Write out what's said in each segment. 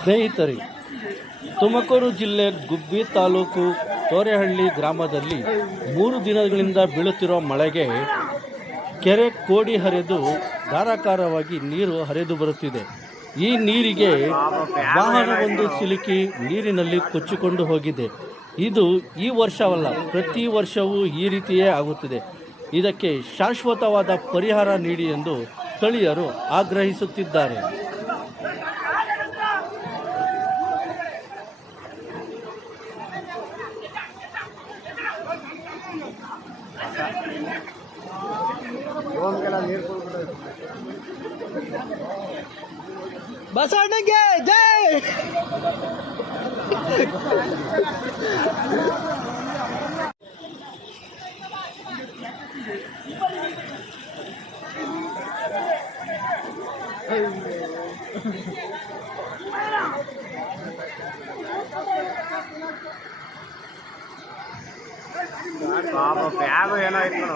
ಸ್ನೇಹಿತರೆ, ತುಮಕೂರು ಜಿಲ್ಲೆ ಗುಬ್ಬಿ ತಾಲೂಕು ತೋರೆಹಳ್ಳಿ ಗ್ರಾಮದಲ್ಲಿ 3 ದಿನಗಳಿಂದ ಬೀಳುತ್ತಿರುವ ಮಳೆಗೆ ಕೆರೆ ಕೋಡಿ ಹರಿದು ಧಾರಾಕಾರವಾಗಿ ನೀರು ಹರಿದು ಬರುತ್ತಿದೆ. ಈ ನೀರಿಗೆ ವಾಹನವೊಂದು ಸಿಲುಕಿ ನೀರಿನಲ್ಲಿ ಕೊಚ್ಚಿಕೊಂಡು ಹೋಗಿದೆ. ಇದು ಈ ವರ್ಷವಲ್ಲ, ಪ್ರತಿ ವರ್ಷವೂ ಈ ರೀತಿಯೇ ಆಗುತ್ತಿದೆ. ಇದಕ್ಕೆ ಶಾಶ್ವತವಾದ ಪರಿಹಾರ ನೀಡಿ ಎಂದು ಸ್ಥಳೀಯರು ಆಗ್ರಹಿಸುತ್ತಿದ್ದಾರೆ. ಬಸವಣ್ಣಗೆ ಜೈ. ಬ್ಯಾಗ್ ಏನಾಯ್ತು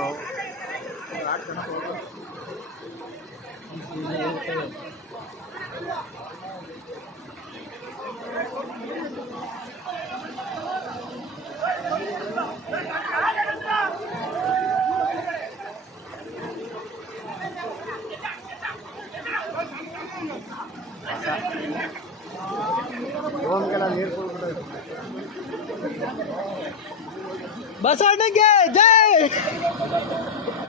ಬಸವಣ್ಣಗೆ ಜೈ.